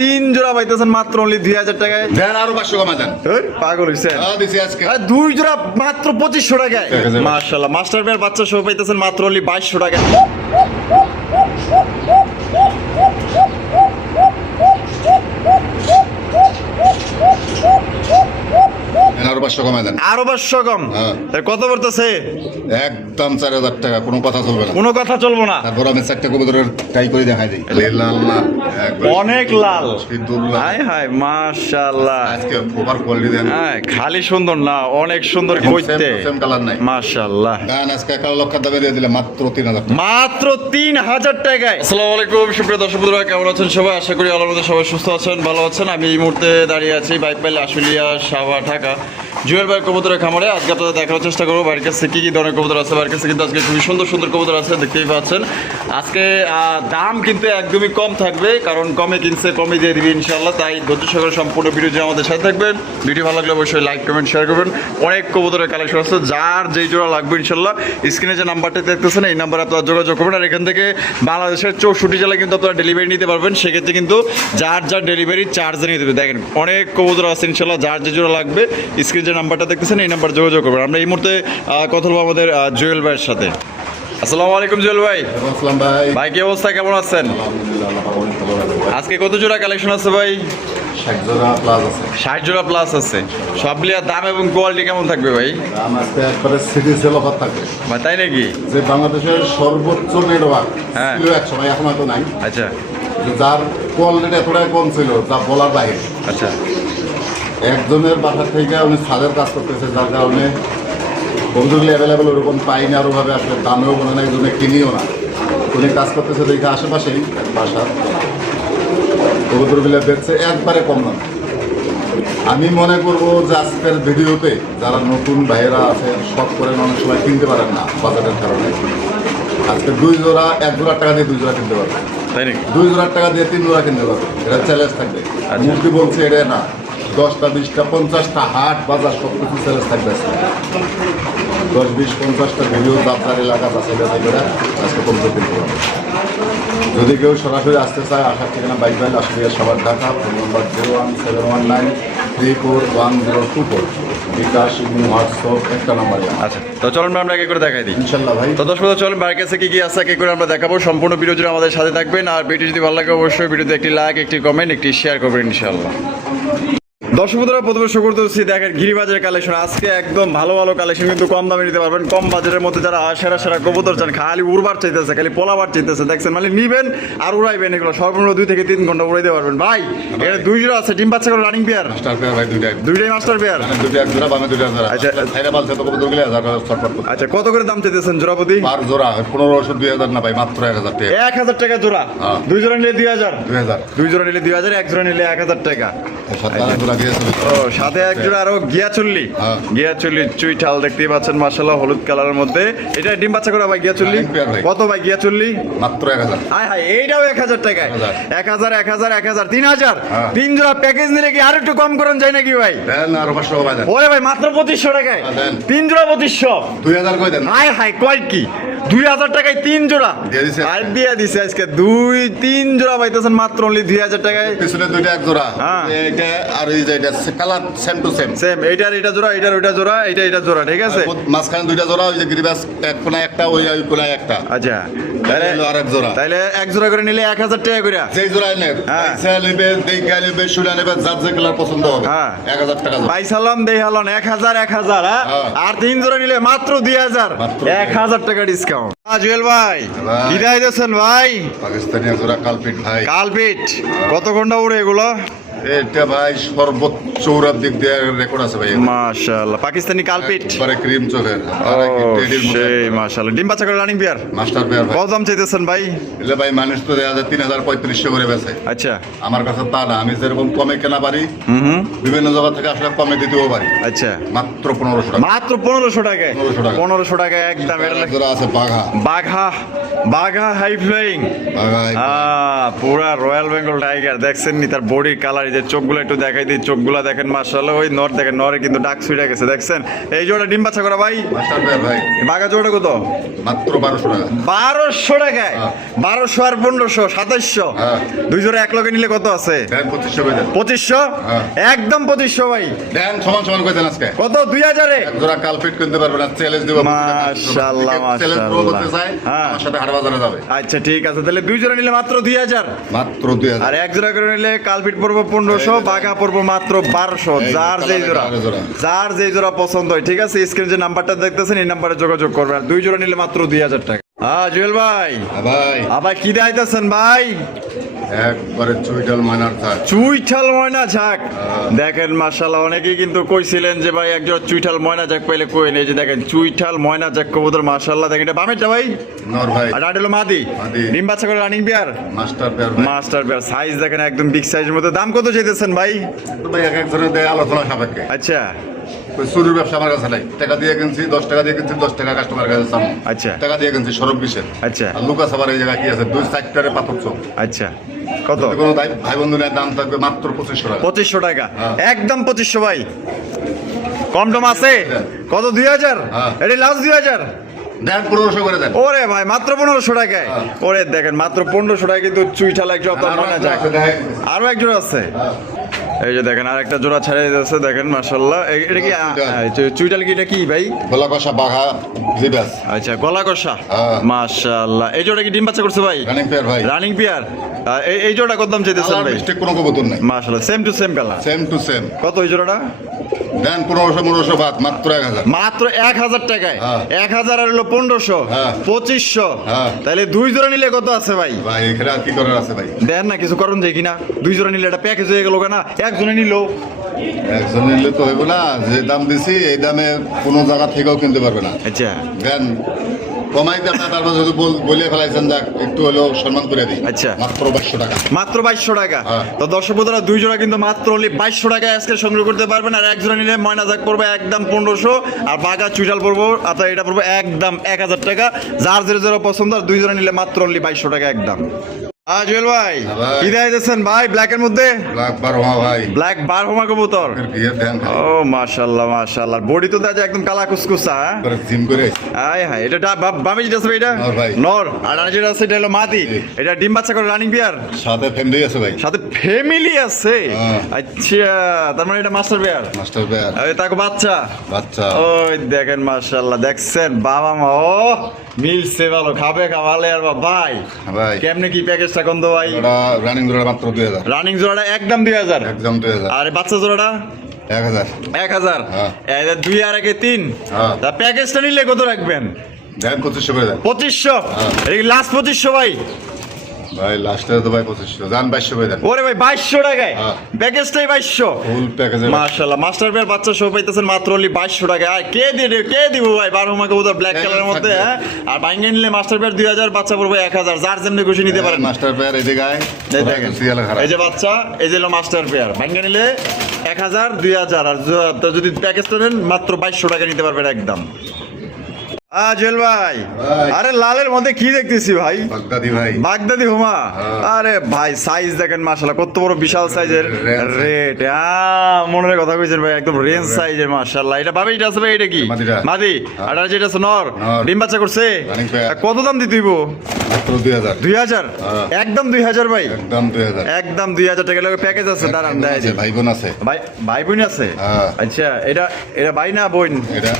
তিন জোড়া পাইতেছেন মাত্র অনলি 2000 টাকায়। দেন আরো 500 কমা দেন। পাগল হইছেন? দিছি আজকে দুই জোড়া মাত্র 2500 টাকায়। মাশাআল্লাহ, মাস্টার বেয়ার বাচ্চা সহ পাইতেছেন মাত্র অনলি 2200 টাকায়। আরো 500 কমা দেন। আরো 500 কম? কত পড়তেছে? একদম 4000 টাকা, কোনো কথা চলবে না। কোনো কথা চলবো না। তারপর আমি চারটা কবুতরের ট্রাই করে দেখাই দিই। লাল না অনেক লাল। শহীদুল্লাহ। হাই হাই মাশাআল্লাহ। আজকে ওভার কোয়ালিটি দেন। হ্যাঁ, খালি সুন্দর না, অনেক সুন্দর কইতে। সেম কালার নাই। মাশাআল্লাহ। গান আজকে 1 লক্ষ দামে দিয়ে দিলে মাত্র 3000 টাকা। মাত্র 3000 টাকায়। আসসালামু আলাইকুম সুপ্রিয় দর্শক বন্ধুরা, কেমন আছেন সবাই? আশা করি আল্লাহর মধ্যে সবাই সুস্থ আছেন, ভালো আছেন। আমি এই মুহূর্তে দাঁড়িয়ে আছি বাইপাইল আশুলিয়া সাভার ঢাকা জুয়েল ভাই কবুতরের খামারে। আজকে আপনাদের দেখার চেষ্টা করবো বাড়ির কাছে কি কি ধরনের কবুতর আছে। বাড়ির কাছে কিন্তু আজকে খুবই সুন্দর সুন্দর কবুতর আছে, দেখতেই পাচ্ছেন। আজকে দাম কিন্তু একদমই কম থাকবে, কারণ কমে কিনছে কমে দিয়ে দিবি ইনশাল্লাহ। তাই ধৈর্য সহকারে সম্পূর্ণ ভিডিও যে আমাদের সাথে থাকবেন। ভিডিও ভালো লাগলে অবশ্যই লাইক কমেন্ট শেয়ার করবেন। অনেক কবুতরের কালেকশন আছে, যার যেই জোড়া লাগবে ইনশাল্লাহ স্ক্রিনে যে নাম্বারটা দেখতেছেন এই নাম্বারে আপনারা যোগাযোগ করবেন। আর এখান থেকে বাংলাদেশের 64 জেলায় কিন্তু আপনারা ডেলিভারি নিতে পারবেন। সেক্ষেত্রে কিন্তু যার যার ডেলিভারি চার্জ নিয়ে দেবে। দেখেন অনেক কবুতর আছে ইনশাল্লাহ, যার যে জোড়া লাগবে স্ক্রিনে যে নাম্বারটা দেখতেছেন এই নাম্বার যোগাযোগ করবেন। আমরা এই মুহূর্তে কথা বলবো আমাদের জুয়েল ভাইয়ের সাথে। আসসালামু আলাইকুম জুয়েল ভাই। আসসালাম ভাই। ভাই কি অবস্থা, কেমন আছেন? আজকে কত জোড়া কালেকশন আছে ভাই? 60 জোড়া প্লাস আছে। 60 জোড়া প্লাস আছে। সবগুলির দাম এবং কোয়ালিটি কেমন থাকবে ভাই? দাম আজকে একবারে সিটি সেল অফার থাকবে। ভাই তাই নাকি? যে বাংলাদেশের সর্বোচ্চ নেটওয়ার্ক হ্যাঁ। ছিল এক সময়, এখন হয়তো নাই। আচ্ছা যার কোয়ালিটি এতটাই কম ছিল যা বলার বাইরে। আচ্ছা। একজনের বাসা থেকে উনি ছাদের কাজ করতেছে, যার কারণে বন্ধুগুলি অ্যাভেলেবেল ওরকম পাই না, আরোভাবে আসলে দামেও বলে না, এই জন্য কিনিও না। উনি কাজ করতেছে দেখে আশেপাশেই বাসার কবুতরগুলো বেচছে একবারে কম দাম। আমি মনে করবো যে আজকের ভিডিওতে যারা নতুন ভাইয়েরা আছে শখ করেন, অনেক সময় কিনতে পারেন না বাজারের কারণে, আজকে 2 জোড়া 1 জোড়া টাকা দিয়ে 2 জোড়া কিনতে পারবেন। তাই নাকি? 2 জোড়া টাকা দিয়ে 3 জোড়া কিনতে পারবেন। এটা চ্যালেঞ্জ থাকবে। মুক্তি বলছে এটা না, 10টা 20টা 50টা হাট বাজার সব কিছু চ্যালেঞ্জ থাকবে। 10 20 50টা ভিডিও আপনার এলাকার আছে, এটা থেকে আজকে কমতে কিনতে পারবেন। যদি কেউ সরাসরি আসতে চায়, আসার ঠিকানা বাইপাইল আশুলিয়া সাভার ঢাকা, ফোন নম্বর 01719341024, বিকাশ এবং হোয়াটসঅ্যাপ একটা নাম্বারে। আচ্ছা, তো চলুন আমরা আগে করে দেখাই দিই ইনশাল্লাহ ভাই। তো দর্শক চলুন বাড়ির কাছে কি কি আছে কি করে আমরা দেখাবো। সম্পূর্ণ ভিডিও জুড়ে আমাদের সাথে থাকবেন। আর ভিডিও যদি ভালো লাগে অবশ্যই ভিডিওতে একটি লাইক, একটি কমেন্ট, একটি শেয়ার করবেন ইনশাআল্লাহ। দর্শক বন্ধুরা প্রথমে শুরু করতেছি, দেখেন গিরিবাজারের কালেকশন। আজকে একদম ভালো ভালো কালেকশন কিন্তু কম দামে নিতে পারবেন। কম বাজারের মধ্যে যারা সেরা সেরা কবুতর চান, খালি উড়বার চাইতেছে, খালি পোলাবার চাইতেছে, দেখছেন মানে নিবেন আর উড়াইবেন। এগুলো সর্বনিম্ন 2 থেকে 3 ঘন্টা উড়াইতে পারবেন। ভাই এটা 2 জোড়া আছে, ডিম বাচ্চা করে রানিং পেয়ার। মাস্টার পেয়ার ভাই, দুইটাই মাস্টার পেয়ার। দুইটা এক জোড়া, বামে দুইটা জোড়া। আচ্ছা। ছাইরা বাল থেকে কবুতরগুলো 1000 টাকা ছটফট করতে। আচ্ছা, কত করে দাম চাইতেছেন জোড়াপতি? পার জোড়া 1500 2000 না ভাই, মাত্র 1000 টাকা। 1000 টাকা জোড়া। হ্যাঁ। 2 জোড়া নিলে 2000। 2000 2 জোড়া নিলে 2000, 1 জোড়া নিলে 1000 টাকা। সাথে জোড়া দিয়েছে। ও সাথে এক জোড়া আরো গিয়াচল্লি। হ্যাঁ। গিয়াচল্লি চুইঠাল দেখতেই পাচ্ছেন মাশাআল্লাহ, হলুদ কালারের মধ্যে। এটা ডিম বাচ্চা করে ভাই গিয়াচল্লি ভাই। কত ভাই গিয়াচল্লি? মাত্র 1000। হাই হাই, এইটাও 1000 টাকায়। 1000 1000 1000 3000। হ্যাঁ। 3 জোড়া প্যাকেজ নিলে কি আর একটু কম করুন যায় নাকি ভাই? দেন আরো 500 টাকা দেন। ওরে ভাই মাত্র 2500 টাকায় দেন। 3 জোড়া 2500। 2000 কই দেন। হাই হাই, কয় কি 2000 টাকায় 3 জোড়া দিয়ে দিছে। আর দিয়ে দিছে আজকে 2-3 জোড়া পাইতেছেন মাত্র অনলি 2000 টাকায়। পিছনে দুইটা এক জোড়া। হ্যাঁ। এইটা আর এই যে এটা colour same to same. Same, এইটার এটা জোড়া, এইটার ওইটা জোড়া, এটা জোড়া, ঠিক আছে। মাঝখানে দুইটা জোড়া, ওই যে গিরিবাস এক কোণায় একটা, ওই কোণায় একটা। আচ্ছা, তাহলে আরেক জোড়া। তাইলে এক জোড়া করে নিলে 1000 টাকা করে। যেই জোড়ায় নেব, হ্যাঁ। পয়সা নেবে, দেখা নেবে, শুনে নেবে, যার যে কালার পছন্দ হবে। হ্যাঁ। 1000 টাকা জোড়া। পাইসালাম দেহালন 1000 1000। হ্যাঁ। আর 3 জোড়া নিলে মাত্র 2000। মাত্র 1000 টাকা ডিসকাউন্ট। জুয়েল ভাই ভাই। বিদায় দিয়েছেন ভাই। পাকিস্তানি এক জোড়া কালপিট ভাই। কালপিট কত ঘন্টা উড়ে এগুলো? এটা ভাই সর্বোচ্চ উড়ার দিক দিয়ে রেকর্ড আছে ভাই। মাশাআল্লাহ, পাকিস্তানি কালপিট। একবারে ক্রিম চোখের। আর ও কি টেডির মতো। সেই মাশাআল্লাহ, ডিম বাচ্চা করে রানিং বিয়ার। মাস্টার পেয়ার ভাই। কত দাম চাইতেছেন ভাই? এলে ভাই মানুষ তো 3500 করে বেচে। আচ্ছা। আমার কাছে তা না, আমি যেরকম কমে কেনা পারি, বিভিন্ন জায়গা থেকে আসলে কমে দিতেও পারি। আচ্ছা, মাত্র 1500 টাকা। মাত্র 1500 টাকায়। 1500 টাকা। 1500 টাকায় একদম। এটা এক জোড়া আছে বাঘা। বাঘা বাঘা হাই ফ্লাইং পুরা রয়্যাল বেঙ্গল টাইগার দেখছেন নি তার বডির কালার যে চোখগুলো একটু দেখাই দিই চোখগুলো দেখেন মাশাআল্লাহ ওই নর দেখেন নরে কিন্তু ডাক ছুটে গেছে দেখছেন এই জোড়া ডিম বাচ্চা করা ভাই মাস্টার পেয়ার ভাই বাঘা জোড়া কত মাত্র 1200 টাকা 1200 টাকায় 1200 আর 1500 2700 দুই জোড়া এক লগে নিলে কত আছে দেন 2500 করে দেন 2500 একদম 2500 ভাই দেন সমান সমান করে দেন আজকে কত 2000 এ এক জোড়া কাল ফিট করতে পারবে না চ্যালেঞ্জ দেব মাশাআল্লাহ চ্যালেঞ্জ প্রো মাশাআল্লাহ করতে চাই আমার সাথে হাট বাজারে যাবে আচ্ছা ঠিক আছে তাহলে দুই জোড়া নিলে মাত্র 2000 মাত্র 2000 আর এক জোড়া করে নিলে কালপিট পড়বো 1500 বাঘা পড়বো মাত্র 1200 যার যেই জোড়া যার যেই জোড়া পছন্দ হয় ঠিক আছে স্ক্রিনে যে নাম্বারটা দেখতেছেন এই নাম্বারে যোগাযোগ করবেন আর দুই জোড়া নিলে মাত্র 2000 টাকা জুয়েল ভাই ভাই আবার কি দেখাইতেছেন ভাই একবারে চুইটাল মানার থাক চুইঠাল ময়না ঝাক দেখেন মাশাআল্লাহ অনেকেই কিন্তু কইছিলেন যে ভাই একজন চুইঠাল ময়না ঝাক পাইলে কই নেই যে দেখেন চুইঠাল ময়না ঝাক কবুতর মাশাআল্লাহ দেখেন এটা বামেরটা ভাই নর ভাই আর আডেলো মাদি ডিম বাচ্চা করে রানিং বিয়ার মাস্টার পেয়ার ভাই মাস্টার বিয়ার সাইজ দেখেন একদম বিগ সাইজের মধ্যে দাম কত চাইতেছেন ভাই ভাই এক এক জনের দেয় আলোচনা সাপেক্ষে আচ্ছা ওই শুরুর ব্যবসা আমার কাছে নাই টাকা দিয়ে কিনছি 10 টাকা দিয়ে কিনছি 10 টাকা কাস্টমার কাছে সামনে আচ্ছা টাকা দিয়ে কিনছি সরব বিশের আচ্ছা আর লুকাস আবার এই জায়গা কি আছে 2-4টারে পাথর চোখ আচ্ছা কত যদি কোনো ভাই বন্ধুদের দাম থাকবে মাত্র 2500 টাকা 2500 টাকা হ্যাঁ। একদম 2500 ভাই কম টম আছে কত 2000 হ্যাঁ। এটি লাস্ট 2000 দেন 1500 করে দেন ওরে ভাই মাত্র 1500 টাকায় ওরে দেখেন মাত্র 1500 টাকায় কিন্তু চুইঠাল এক জোড়া আর মনে যায় আছে, দেখেন। আরো এক জোড়া আছে এই যে দেখেন আর একটা জোড়া ছাড়াই যাচ্ছে দেখেন মাশাআল্লাহ এটা কি চুইঠাল কি এটা কি ভাই গলা কষা বাঘা জিবাস আচ্ছা গলা কষা হ্যাঁ। মাশাআল্লাহ এই জোড়া কি ডিম বাচ্চা করছে ভাই রানিং পেয়ার ভাই রানিং পিয়ার এই জোড়া কত দাম চাইতেছেন কালার ভাই মিস্টেক কোনো কবুতর নাই মাশাআল্লাহ same to same colour same to same কত এই জোড়াটা দেন 1500 বাদ মাত্র 1000 মাত্র 1000 টাকায় হ্যাঁ। 1000 আর হলো 1500 হ্যাঁ। 2500 হ্যাঁ। তাহলে দুই জোড়া নিলে কত আছে ভাই ভাই এখানে আর কি করার আছে ভাই দেন না কিছু করুন যায় কিনা দুই জোড়া নিলে এটা প্যাকেজ হয়ে গেল না একজনে নিল একজন নিলে তো হইব না যে দাম দিছি এই দামে কোনো জায়গা থেকেও কিনতে পারবে না আচ্ছা দেন কমাই দেন না তারপর যদি বলিয়ে ফেলাইছেন যাক একটু হলেও সম্মান করে দিই আচ্ছা। মাত্র 2200 টাকা মাত্র 2200 টাকা হ্যাঁ। তো দর্শক বন্ধুরা দুই জোড়া কিন্তু মাত্র only 2200 টাকায় আজকে সংগ্রহ করতে পারবেন আর এক জোড়া নিলে ময়না জাক পড়বে একদম 1500 আর বাঘা চুইটাল পড়বো আপনার এটা পড়বে একদম 1000 টাকা যার যে জোড়া পছন্দ আর দুই জোড়া নিলে মাত্র only 2200 টাকা একদম জুয়েল ভাই হ্যাঁ ভাই। কি দেখাইতেছেন ভাই ব্ল্যাকের মধ্যে লাখ 12 ভাই ব্ল্যাক বারহমা কবুতর বিয়ের ধ্যান খাই ও মাশাআল্লাহ মাশাআল্লাহ বডি তো দেখা যায় একদম কালা কুসকুসা হ্যাঁ? করে জিম করে আয় হায় এটা বামে যেটা আছে ভাই এটা নর ভাই। নর আর যেটা আছে এটা হলো মাদি এটা ডিম বাচ্চা করে রানিং বিয়ার সাথে ফ্যামিলি আছে ভাই সাথে ফ্যামিলি আছে হ্যাঁ। আচ্ছা তার মানে এটা মাস্টার বিয়ার মাস্টার পেয়ার এই তাকে বাচ্চা বাচ্চা ওই দেখেন মাশাআল্লাহ দেখছেন বাবা মা ও মিলছে ভালো খাওয়ালে আর ভাই ভাই কেমনে কি প্যাকেজটা কোন দো ভাই ওটা রানিং জোড়া মাত্র 2000 রানিং জোড়াটা একদম 2000 একদম 2000 আর বাচ্চা জোড়াটা 1000 1000 হ্যাঁ। এই 2 আর 1 3 হ্যাঁ। তা প্যাকেজটা নিলে কত রাখবেন দেন 2500 করে দেন 2500 এটা কি লাস্ট 2500 ভাই ভাই লাস্টে তো ভাই 2500 জান 2200 করে দেন ওরে ভাই 2200 টাকায় হ্যাঁ। প্যাকেজটাই 2200 ফুল প্যাকেজে মাশাআল্লাহ মাস্টার বেয়ার বাচ্চা শো পাইতেছেন মাত্র only 2200 টাকা আর কে দিব ভাই 12 মাকে ওদের ব্ল্যাক কালারের মধ্যে হ্যাঁ আর বাইঙ্গে নিলে মাস্টার বেয়ার 2000 বাচ্চা পড়বে 1000 যার যেমনি খুশি নিতে পারেন মাস্টার পেয়ার এই জায়গায় এই দেখেন সিয়ালে খারাপ এই যে বাচ্চা এই যে হলো মাস্টার পেয়ার বাইঙ্গে নিলে 1000 2000 আর যদি প্যাকেজটা নেন মাত্র 2200 টাকা নিতে পারবেন একদম জুয়েল ভাই ভাই। আরে লালের মধ্যে কি দেখতেছি ভাই বাগদাদি ভাই বাগদাদি হুমা হ্যাঁ। আরে ভাই সাইজ দেখেন মাশাআল্লাহ কত বড় বিশাল সাইজের রেঞ্জ। রেট মনের কথা কইছেন ভাই একদম রেঞ্জ সাইজের মাশাআল্লাহ এটা ভাবে এটা আছে ভাই এটা কি মাদিটা। মাদি আর যেটা আছে নর নর। ডিম বাচ্চা করছে রানিং পেয়ার। আর কত দাম দিতে হইব মাত্র 2000 2000 হ্যাঁ। একদম 2000 ভাই একদম 2000 একদম 2000 টাকা লাগে প্যাকেজ আছে দাঁড়ান দেয় আছে, ভাই বোন আছে ভাই ভাই বোন আছে হ্যাঁ। আচ্ছা এটা ভাই না বোন এটা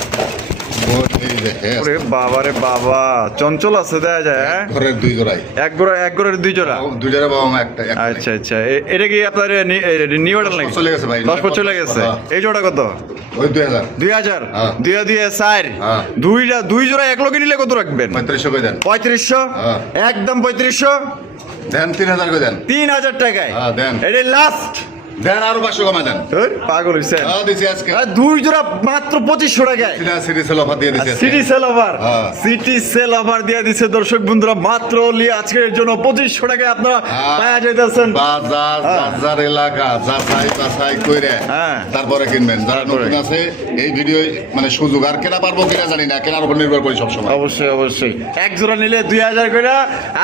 বোন এই যে হ্যাঁ ওরে বাবা রে বাবা চঞ্চল আছে দেখা যায় হ্যাঁ? ঘরের দুই জোড়াই এক ঘরের দুই জোড়া দুই জোড়া বাবা মা একটা আচ্ছা আচ্ছা এটা কি আপনার নিউ অর্ডার নাকি 10 চলে গেছে ভাই। 10 বছর চলে গেছে হ্যাঁ। এই জোড়া কত ওই 2000 2000 হ্যাঁ। 2000 হ্যাঁ। দুই জোড়া এক লগে নিলে কত রাখবেন 3500 করে দেন 3500 হ্যাঁ। একদম 3500 দেন 3000 করে দেন 3000 টাকায় হ্যাঁ, দেন। এটা লাস্ট দেন আরো 500 কমা দেন। পাগল হইছে দিছি আজকে দুই জোড়া মাত্র 2500 টাকায় সিটি সেল অফার দিয়ে দিছি সিটি সেল অফার হ্যাঁ। সিটি সেল অফার দিয়ে দিছে দর্শক বন্ধুরা মাত্র আজকের জন্য 2500 টাকায় আপনারা পাওয়া যাইতেছেন বাজার বাজার এলাকা যাচাই বাছাই করে হ্যাঁ। তারপরে কিনবেন যারা তারপরে। নতুন আছে এই ভিডিও মানে সুযোগ আর কেনা পারবো কিনা জানি না কেনার উপর নির্ভর করি সবসময় অবশ্যই অবশ্যই এক জোড়া নিলে 2000 করে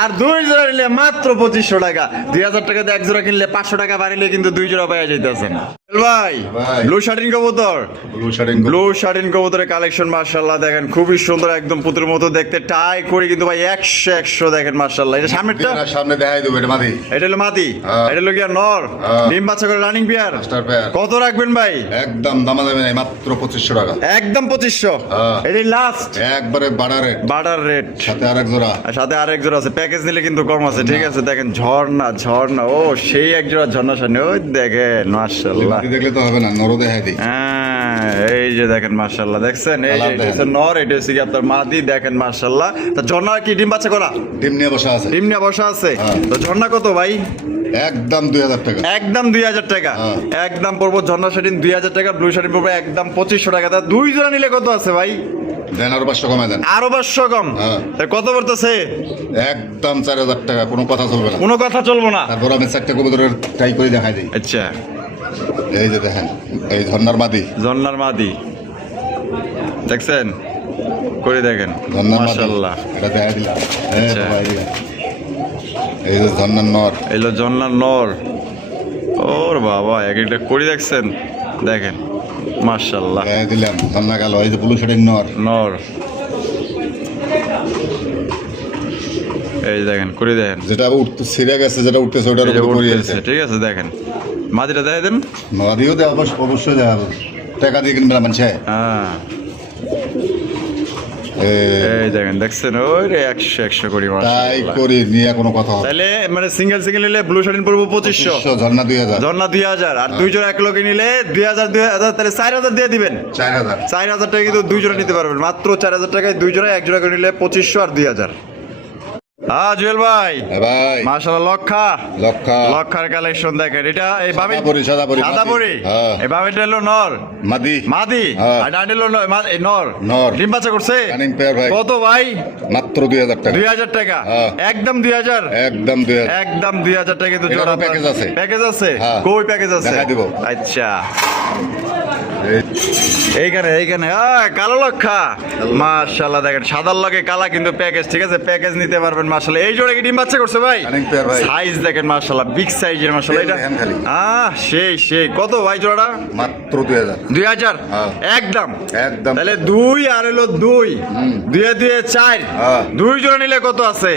আর দুই জোড়া নিলে মাত্র 2500 টাকা 2000 টাকা দিয়ে এক জোড়া কিনলে 500 টাকা বাড়িলে কিন্তু দুই জোড়া পাওয়া যাইতেছেন ভাই ভাই। ব্লু শার্টিন কবুতর ব্লু শার্টিং ব্লু শার্টিন কবুতরের কালেকশন মাশাআল্লাহ দেখেন খুবই সুন্দর একদম পুতুলের মতো দেখতে টাই করে কিন্তু ভাই 100 দেখেন মাশাআল্লাহ এটা সামনেরটা সামনে দেখাই দেবো এটা মাদি এটা হলো মাদি হ্যাঁ। এটা হলো কি নর হ্যাঁ। ডিম বাচ্চা করে রানিং বিয়ার মাস্টার পেয়ার কত রাখবেন ভাই একদম দামা যাবে না মাত্র 2500 টাকা একদম 2500 হ্যাঁ। এটাই লাস্ট একবারে বাড়া রেট বাটার রেট সাথে আরেক জোড়া আর সাথে আরেক জোড়া আছে প্যাকেজ নিলে কিন্তু কম আছে ঠিক আছে দেখেন ঝর্ণা ঝর্ণা ও সেই এক জোড়া ঝর্ণা সামনে ওই দেখেন মাশাআল্লাহ মাদি দেখলে তো হবে না নরও দেখাই দিই হ্যাঁ এই যে দেখেন মাশাআল্লাহ দেখছেন এই যে কালার এটা হচ্ছে নর এটা হচ্ছে কি আপনার মাদি দেখেন মাশাআল্লাহ তো ঝর্ণা কি ডিম বাচ্চা করা ডিম নিয়ে বসা আছে ডিম নিয়ে বসা আছে হ্যাঁ। তো ঝর্ণা কত ভাই একদম 2000 টাকা একদম 2000 টাকা হ্যাঁ। একদম পড়বো ঝর্ণা শাড়িন 2000 টাকা ব্লু শাড়িন পড়বো একদম 2500 টাকা তা দুই জোড়া নিলে কত আছে ভাই দেন আরো 500 কমায় দেন আরো 500 কম হ্যাঁ। তা কত পড়তেছে একদম 4000 টাকা কোনো কথা চলবে না কোনো কথা চলবো না তারপর আমি চারটা কবুতরের ট্রাই করে দেখাই দিই আচ্ছা এই যে দেখেন এই ঝর্ণার মাদি ঝর্ণার মাদি দেখছেন করে দেখেন ঝর্ণার মাদি মাশাআল্লাহ এটা দেখাই দিলাম হ্যাঁ আচ্ছা। দেখাই দিলাম। এই যে ঝর্ণার নর এলো ঝর্ণার নর ওর বাবা এক একটা করে দেখছেন দেখেন মাশাআল্লাহ দেখাই দিলাম ঝর্ণা গেল এই যে ব্লু শার্টিং নর নর এই দেখেন করে দেখেন যেটা উঠতে ছিঁড়ে গেছে যেটা উঠতেছে ওটার এই যে উপর পড়িয়েছে উঠতেছে, ঠিক আছে দেখেন মাদিটা দেখে দেন নদীও দেওয়া অবশ্যই দেখাবো টাকা দিয়ে কিনবে না মানুষে হ্যাঁ এই দেখেন দেখছেন ওই রে 100 করি তাই মাশাআল্লাহ করি নিয়ে কোনো কথা হবে তাহলে মানে সিঙ্গেল সিঙ্গেল নিলে ব্লু শার্টিন পড়বো 2500 ঝর্ণা 2000 ঝর্ণা 2000 আর দুই জোড়া এক লোকে নিলে 2000 তাহলে 4000 দিয়ে দিবেন 4000 4000 টাকা কিন্তু দুই জোড়া নিতে পারবেন মাত্র 4000 টাকায় দুই জোড়া এক জোড়া করে নিলে 2500 আর 2000 হ্যাঁ জুয়েল ভাই হ্যাঁ ভাই মাশাআল্লাহ লক্ষা লক্ষার কালেকশন দেখেন এটা এই ভাবে সাদাপরি সাদাপরি হ্যাঁ এই ভাবেটা হলো নর মাদি মাদি হ্যাঁ। আর ডান্ডেল হলো নর নর। ডিম বাচ্চা করছে রানিং পেয়ার ভাই কত ভাই মাত্র 2000 টাকা 2000 টাকা হ্যাঁ। একদম 2000 একদম 2000 একদম 2000 টাকা কিন্তু এটারও জোড়া প্যাকেজ আছে। প্যাকেজ আছে হ্যাঁ। কই প্যাকেজ আছে দেখাই দিব। আচ্ছা এই- এইখানে কালো লক্ষা মাশাআল্লাহ দেখেন সাদার লগে কালা কিন্তু প্যাকেজ ঠিক আছে প্যাকেজ নিতে পারবেন মাশাআল্লাহ এই জোড়া কি ডিম বাচ্চা করছে ভাই রানিং পেয়ার ভাই সাইজ দেখেন মাশাআল্লাহ বিগ সাইজের মাশাআল্লাহ এটা দেখেন খালি। সেই কত ভাই জোড়াটা মাত্র 2000 2000 হ্যাঁ। একদম একদম তাহলে 2 আর হলো 2 2 4 হ্যাঁ। দুই জোড়া নিলে কত আছে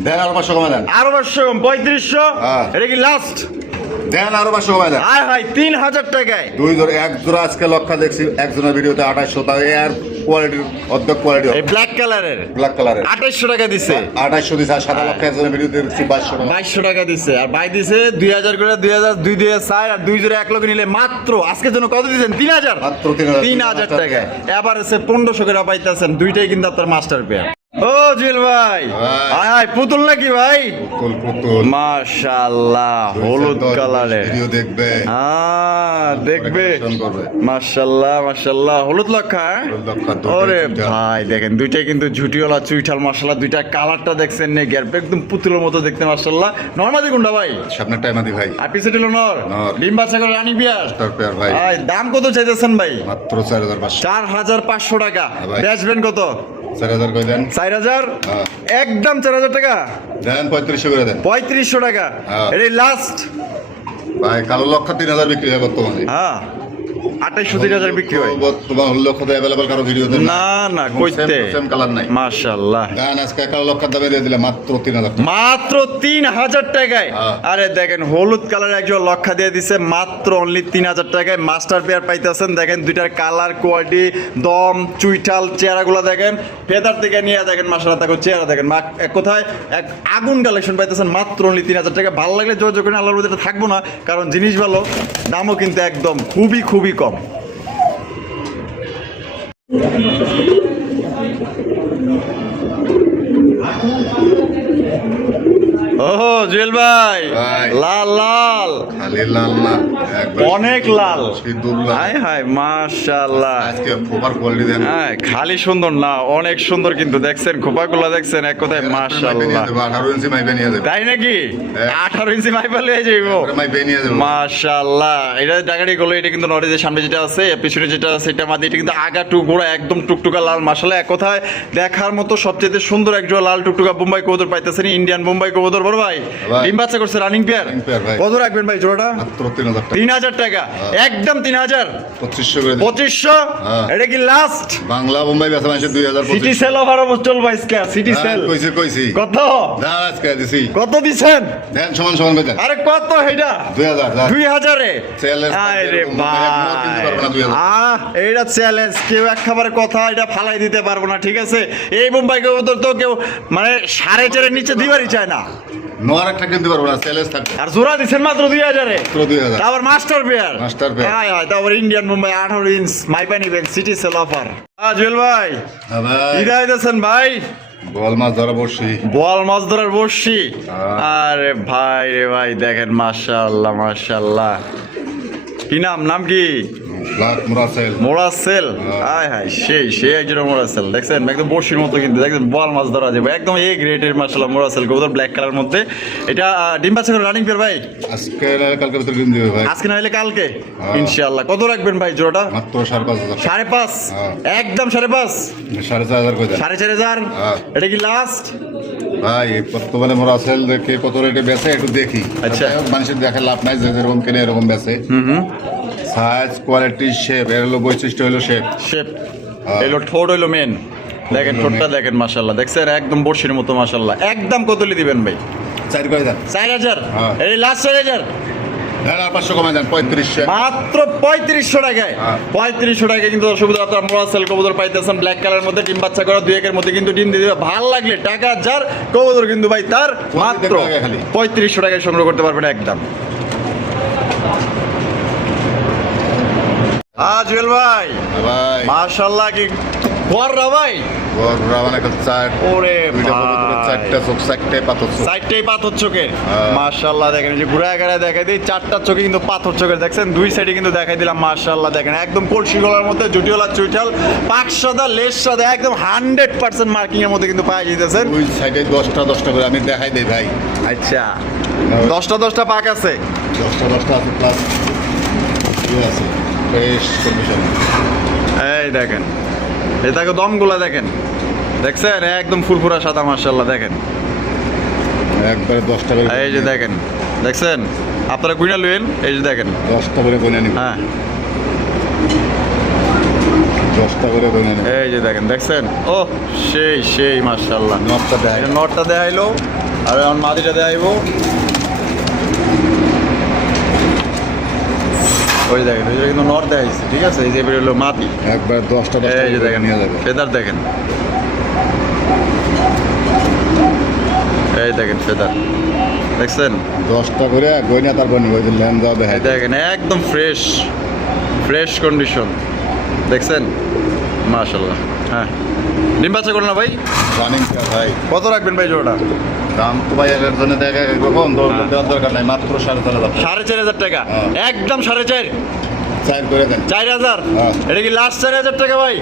দেন আরো 500 কমায় দেন আরো 500 কম 3500 হ্যাঁ। এটা কি লাস্ট দেন আরো 500 কমায় দেন আয় ভাই 3000 টাকায় দুই জোড়া এক জোড়া আজকে লক্ষা দেখছি একজনের ভিডিওতে 2800 তাও এর কোয়ালিটির অর্ধেক কোয়ালিটি এই ব্ল্যাক কালারের ব্ল্যাক কালারের 2800 টাকা দিছে 2800 দিছে আর সাদা লক্ষা একজনের ভিডিওতে দেখছি 2200 টাকা 2200 টাকা দিছে আর ভাই দিছে 2000 করে 2000 2 দিয়ে 4 আর 2 জোড়া এক লোক নিলে মাত্র আজকের জন্য কত দিবেন 3000 মাত্র 3000 3000 টাকা এবার আছে 1500 করে পাইতাছেন দুইটাই কিন্তু আপনার মাস্টার পেয়ার ও জিল ভাই ভাই। আয় পুতুল নাকি ভাই পুতুল মাশাআল্লাহ হলুদ কালারে ভিডিও দেখবে দেখবে Reaction করবে। মাশাআল্লাহ হলুদ লক্ষা হলুদ লক্ষা, দুটোই ওরে চুইঠাল। ভাই দেখেন দুইটাই কিন্তু ঝুটিওয়ালা চুইঠাল মাশাআল্লাহ দুইটা কালারটা দেখছেন নে গ্যাপ একদম পুতুলের মতো দেখতে মাশাআল্লাহ নরমাদি কোনটা ভাই সামনের টাইম আদি ভাই আর পিছে দিল নর নর। ডিম বাচ্চা করে রানী বিয়ার স্টার পেয়ার ভাই আয় দাম কত চাইতেছেন ভাই মাত্র 4500 4500 টাকা ভাই। বেচবেন কত 4000 কই দেন 4000 হ্যাঁ। একদম 4000 টাকা দেন 3500 করে দেন 3500 টাকা হ্যাঁ। এটাই লাস্ট ভাই কালো লক্ষা 3000 বিক্রি হয় বর্তমানে হ্যাঁ 28,000 বিক্রি হয় বর্তমান হল লক্ষ অ্যাভেলেবল কারো ভিডিওতে না কইতে সেম কালার নাই মাশাআল্লাহ গান আজকে কালো লক্ষার দামে দিয়ে দিলে মাত্র 3000 টাকা মাত্র 3000 টাকায় হ্যাঁ। আরে দেখেন হলুদ কালার একজন লক্ষা দিয়ে দিছে মাত্র অনলি 3000 টাকায় মাস্টার পেয়ার পাইতেছেন দেখেন দুইটার কালার কোয়ালিটি দম চুইঠাল চেহারাগুলো দেখেন ফেদার থেকে নিয়ে দেখেন মাশাআল্লাহ দেখো চেহারা দেখেন এক কোথায় এক আগুন কালেকশন পাইতেছেন মাত্র অনলি 3000 টাকা ভালো লাগলে যোগাযোগ করেন আল্লাহর মধ্যে থাকবো না কারণ জিনিস ভালো দামও কিন্তু একদম খুবই কম ও ও জুয়েল ভাই, ভাই। লাল লাল, খালি লাল না, একবার অনেক লাল। সিঁদুর লাল। হাই হাই মাশাআল্লাহ। আজকে প্রপার কোয়ালিটি দেন। হ্যাঁ, খালি সুন্দর না, অনেক সুন্দর কিন্তু দেখছেন, খোপাগুলো দেখছেন, এক কথায় মাশাআল্লাহ। 18 ইঞ্চি মাইপে নিয়ে যাবে। তাই নাকি? হ্যাঁ। 18 ইঞ্চি মাইপা লয়ে যাইবো। মাইপে নিয়ে যাবে। মাশাআল্লাহ, এটা ডাকাডি করলো। এটা কিন্তু নরেজের সামনে যেটা আছে, পিছনে যেটা আছে, এটা মাদি, এটা কিন্তু আগা টু গোড়া একদম টুকটুকা লাল। মাশাআল্লাহ, এক কথায় দেখার মতো সবচেয়ে সুন্দর এক জোড়া লাল টুকটুকা বোম্বাই কবুতর পাইতেছেন, ইন্ডিয়ান বোম্বাই কবুতর। বড় ভাই, ভাই। ডিম বাচ্চা করছে, রানিং পেয়ার। Running pair, ভাই। কত রাখবেন ভাই জোড়াটা? মাত্র 3000 টাকা। 3000 টাকা, একদম 3000। 2500 করে দিন। 2500, হ্যাঁ। এটা কি লাস্ট? বাংলা বোম্বাই বেচা মাসে সিটি 2025। সেল অফার চল ভাই, সিটি সেল কইছি কত? দাঁড়া আজকে দিছি। কত দিছেন? দেন সমান সমান বেচেন। আরে কত এটা? 2000 2000-এ? Challenge আরে থাকবে, একদম কিনতে পারবো না 2000। এইটা চ্যালেঞ্জ, কেউ এক খাবারের কথা এটা ফালাই দিতে পারবো না, ঠিক আছে? এই বোম্বাই কবুতর তো কেউ মানে 4.5-এর নিচে দিবারই চায় না। নোয়ার একটা কিনতে পারবো না, চ্যালেঞ্জ থাকবে। আর জোড়া দিচ্ছেন মাত্র 2000-এ। মাত্র 2000। তারপর মাস্টার পেয়ার। Master pair। হ্যাঁ, তারপর ইন্ডিয়ান বোম্বাই 18 ইঞ্চ মাইপা নিবেন, সিটি সেল অফার। জুয়েল ভাই, হ্যাঁ ভাই। কি দিতেছেন ভাই? বল মাছ ধরা বসছি। বল মাছ ধরার বসছি। হ্যাঁ। আরে ভাই রে ভাই, দেখেন মাশাআল্লাহ মাশাআল্লাহ। কি নাম কি? ব্ল্যাক মুরাসেল। মোরাসেল। হায় হায়, সেই একজন মোরাসেল, দেখছেন একদম বড়শির মতো, কিন্তু দেখছেন বল মাছ ধরা যাবে, একদম এ গ্রেডের মাশাআল্লাহ মোরাসেল কবুতর, ব্ল্যাক কালার মধ্যে। এটা ডিম বাচ্চা করে রানিং পেয়ার ভাই। আজকে না কালকে ভিতরে ডিম দিবে ভাই। আজকে না হলে কালকে হ্যাঁ। ইনশাআল্লাহ। কত রাখবেন ভাই জোড়াটা? মাত্র 5,500। 5.5, হ্যাঁ। একদম 5.5। 4,500 করে দেন। 4.5, হ্যাঁ। এটা কি লাস্ট? ভাই বর্তমানে মুরাসেল দেখে কত রেটে বেচে একটু দেখি। আচ্ছা। মানুষের দেখে লাভ নাই, যে যেরকম কেনে এরকম বেচে। সাইজ, কোয়ালিটি, শেপ, এর হলো বৈশিষ্ট্য, হলো শেপ। শেপ হ্যাঁ। এলো, ঠোঁট হইলো মেন। দেখেন হলো ঠোঁটটা main। দেখেন মাশাআল্লাহ, দেখছেন একদম বড়শির মতো মাশাআল্লাহ। একদম কতলি দিবেন ভাই? 4 করে দেন। 4000, হ্যাঁ। এই লাস্ট 4000, দেন আর 500 কমে দেন, 3500। মাত্র 3500 টাকায়। হ্যাঁ। 3500 টাকায় কিন্তু দর্শক বন্ধুরা আপনারা মোরাসেল কবুতর পাইতেছেন, ব্ল্যাক কালারের মধ্যে, ডিম বাচ্চা করা 2-1-এর মধ্যে কিন্তু ডিম দিয়ে দিবে। ভালো লাগলে টাকা যার কবুতর কিন্তু ভাই তার মাত্র টাকা খালি। 3500 টাকায় সংগ্রহ করতে পারবেন একদম। জুয়েল ভাই, ভাই মাশাআল্লাহ, কি বড়রা ভাই? বড়রা মানে একটা চার, ওরে দুইটা ভাই। কবুতরের চারটা চোখ, চারটায় পাথর চোখ। সাইডটাই পাথর চোখের। হ্যাঁ। মাশাআল্লাহ, দেখেন এই যে ঘুরে গাড়ায় দেখাই দিই, 4টা চোখে কিন্তু পাথর চোখের, দেখছেন দুই সাইডে কিন্তু দেখাই দিলাম। মাশাআল্লাহ, দেখেন একদম কলসি গলার মধ্যে জুটিওয়ালা চুইটাল, পাক সাদা লেস সাদা, একদম 100% মার্কিং এর মধ্যে কিন্তু পাওয়া যাইতেছেন। দুই সাইডে 10টা করে আমি দেখাই দেই ভাই। আচ্ছা, 10টা পাক আছে। 10টা আছে, প্লাস ইয়ে আছে, ফ্রেশ কন্ডিশন। এই দেখেন, এটাকে দমগুলা দেখেন, দেখছেন একদম ফুরফুরা সাদা মাশাআল্লাহ। দেখেন একবারে 10টা করে। এই যে দেখেন, দেখছেন আপনারা কুইনা লুয়েন, এই যে দেখেন। 10টা করে কিনে নিব। হ্যাঁ, 10টা করে কিনে নিব। এই যে দেখেন, দেখছেন ও সেই মাশাআল্লাহ। নটটা দেয়। এটা নটটা দেখাইলো, আর এখন মাদিটা দেখাইবো। ওই দেখেন, ওই যে কিন্তু নট দেখাইছে, ঠিক আছে? এই যে এবার হলো মাদি। একবার 10টা এই যে দেখেন, নিয়ে যাবে। ফেদার দেখেন, এই দেখেন ফেদার, দেখছেন? 10টা করে গয়না, তারপর নিব। ওই যে ল্যান্ড দেওয়া দেখাই এই দেখেন একদম ফ্রেশ কন্ডিশন, দেখছেন মাশাআল্লাহ। হ্যাঁ, ডিম বাচ্চা করে না ভাই? রানিং ভাই। কত রাখবেন ভাই জোড়াটা? দাম তো ভাই একের জন্য দেখা কখন দেওয়ার দরকার নাই, মাত্র 4,500। 4,500 টাকা, হ্যাঁ। একদম 4,500। 4 করে দেন। 4,000, হ্যাঁ। এটা কি লাস্ট 4,000 টাকা ভাই?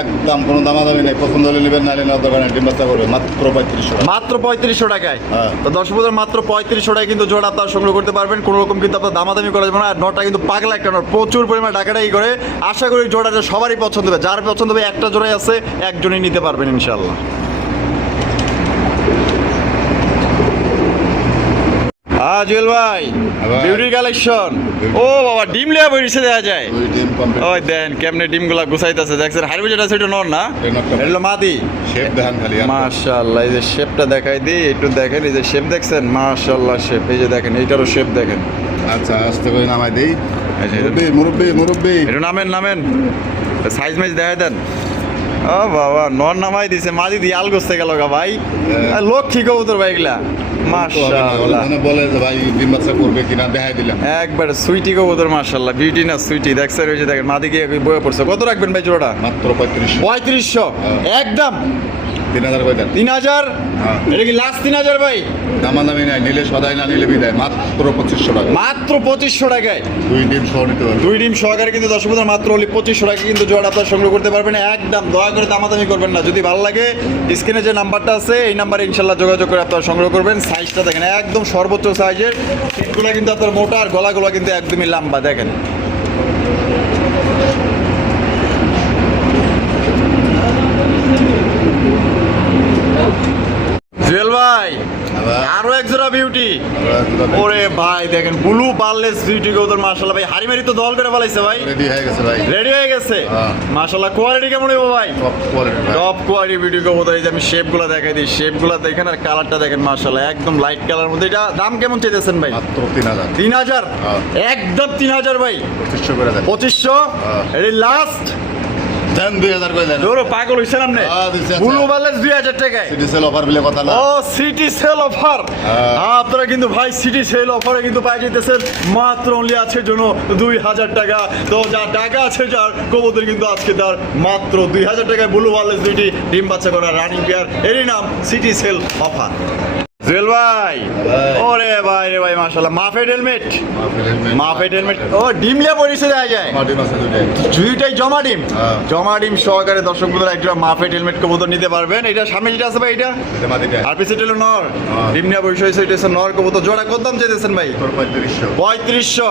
একদম কোনো দামাদামি নেই, পছন্দ হলে নেবেন, নাহলে নেওয়ার দরকার নেই। ডিম বাচ্চা করবে মাত্র 3500। মাত্র 3500 টাকায়। হ্যাঁ। তো দর্শক বন্ধুরা, মাত্র 3500 টাকায় কিন্তু জোড়া আপনারা সংগ্রহ করতে পারবেন, কোনো রকম কিন্তু আপনার দামাদামি করা যাবে না। আর নটা কিন্তু পাগলা একটা নট, প্রচুর পরিমাণে ডাকাডাকি করে। আশা করি জোড়াটা সবারই পছন্দ হবে, যার পছন্দ হবে একটা জোড়াই আছে, একজনই নিতে পারবেন ইনশাআল্লাহ। জুয়েল ভাই, ভাই। Beauty collection. ও বাবা, ডিম লিয়া বইছে দেখা যায়। ওই ডিম কমপ্লিট। ওই দেন কেমনে ডিমগুলা গুছাইতেছে, দেখছেন? হারবি যেটা সেটা নর না, এই নটটা। এটা হলো মাদি। শেপ দেখান খালি। মাশাআল্লাহ, এই যে শেপটা দেখাই দিই একটু, দেখেন এই যে শেপ দেখছেন, মাশাআল্লাহ শেপ। এই যে দেখেন, এইটারও শেপ দেখেন। আচ্ছা, আস্তে করে নামাই দেই। আচ্ছা, মুরব্বি। এটা নামেন সাইজ মাইজ দেখাই দেন। ও বাবা, নর নামাই দিছে, মাদি দিয়ে আল গোছতে গেল গা ভাই। লক্ষ্মী কবুতর ভাই এগুলা, মাশাআল্লাহ। বলে যে ভাই ডিম বাচ্চা করবে কিনা দেখাই দিলাম। একবারে সুইটি কবুতর মাশাআল্লাহ, বিউটি না সুইটি, দেখছেন? ওই যে দেখেন মাদি গিয়ে বয়ে পড়ছে। কত রাখবেন ভাই জোড়া? মাত্র 3500। 3500, একদম 3000 কই দেন? 3000। হ্যাঁ। এটা কি লাস্ট 3000 ভাই? দামাদামি নাই, নিলে সদাই, না নিলে বিদায়, মাত্র 2500 টাকা। মাত্র 2500 টাকায় 2 ডিম সহ নিতে পারবেন। 2 ডিম সহকারে কিন্তু দর্শক বন্ধুরা মাত্র only 2500 টাকা কিন্তু জোড়া আপনারা সংগ্রহ করতে পারবেন। একদম দয়া করে দামাদামি করবেন না। যদি ভালো লাগে স্ক্রিনে যে নাম্বারটা আছে এই নাম্বারে ইনশাল্লাহ যোগাযোগ করে আপনারা সংগ্রহ করবেন। সাইজটা দেখেন একদম সর্বোচ্চ সাইজের, সিটগুলো কিন্তু আপনার মোটা আর গলাগুলো কিন্তু একদমই লম্বা দেখেন। জুয়েল ভাই আরো এক জোড়া বিউটি। ওরে ভাই দেখেন ব্লু বার্লেস বিউটি কবুতর মাশাআল্লাহ ভাই হারিমারি তো দল করে ফেলাইছে ভাই। রেডি হয়ে গেছে ভাই। রেডি হয়ে গেছে হ্যাঁ। মাশাআল্লাহ। কোয়ালিটি কেমন হবে ভাই? টপ কোয়ালিটি ভাই। টপ কোয়ালিটি বিউটি কবুতর। এই যে আমি শেপগুলো দেখাই দিই, শেপগুলো দেখেন আর কালারটা দেখেন মাশাআল্লাহ একদম লাইট কালার মধ্যে। এটা দাম কেমন চাইতেছেন ভাই? মাত্র 3000। 3000 হ্যাঁ। একদম 3000 ভাই। 2500 করে দেন। 2500 হ্যাঁ। এর লাস্ট দেন 2000 কই দেন। ধরো পাগল হইছেন আপনি। হ্যাঁ, দিছি, আচ্ছা। ব্লু বার্লেস 2000 টাকায়। সিটি সেল অফার বলে কথা না। ও সিটি সেল অফার। হ্যাঁ। আপনারা কিন্তু ভাই সিটি সেল অফারে কিন্তু পাই যেতেছেন মাত্র অনলি আছে জন্য 2000 টাকা। তো যা টাকা আছে যার কবুতর কিন্তু আজকে তার মাত্র 2000 টাকায় ব্লু ওয়ালেস দুইটি ডিম বাচ্চা করা রানিং পেয়ার, এরই নাম সিটি সেল অফার। জুয়েল ভাই ভাই। ওরে ভাই রে ভাই মাশাআল্লাহ মাফেড হেলমেট। হেলমেট। মাফেড হেলমেট ও ডিম লিয়া পরিচয় দেওয়া যায়। মাটি মাছ দুইটাই। দুইটাই জমা ডিম। হ্যাঁ। জমা ডিম সহকারে দর্শক বন্ধুরা একটা মাফেড হেলমেট কবুতর নিতে পারবেন। এটা সামনে যেটা আছে ভাই এটা এটা মাটিটা। আর পিছে হলো নর। হ্যাঁ। ডিম নিয়ে বসে হয়েছে এটা হচ্ছে নর কবুতর। জোড়া কত দাম চাইতেছেন ভাই? তোর 3500। 3500।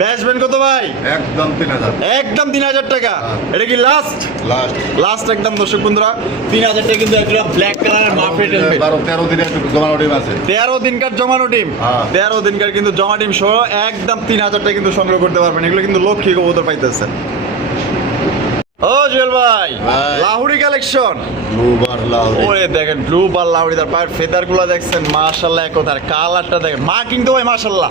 বেচবেন কত ভাই? একদম 3000। একদম 3000 টাকা। হ্যাঁ। এটা কি লাস্ট? লাস্ট লাস্ট একদম দর্শক বন্ধুরা 3000 টাকা কিন্তু একটা ব্ল্যাক কালারের মাফেড হেলমেট। 12-13 দিনে একটু জমানো ডিম আছে। 13 দিনকার জমানো ডিম। হ্যাঁ। 13 দিনকার কিন্তু জমা ডিম সহ একদম 3000 টাকা কিন্তু সংগ্রহ করতে পারবেন। এগুলো কিন্তু লক্ষ্মী কবুতর পাইতেছেন। ও জুয়েল ভাই ভাই। লাহুরি কালেকশন। ব্লুবার লাউরি। ওরে দেখেন ব্লু বার লাউরি, তার পায়ের ফেদার গুলো দেখছেন মাশাআল্লাহ, এক কথার কালারটা দেখেন, মার্কিং তো ভাই মাশাআল্লাহ।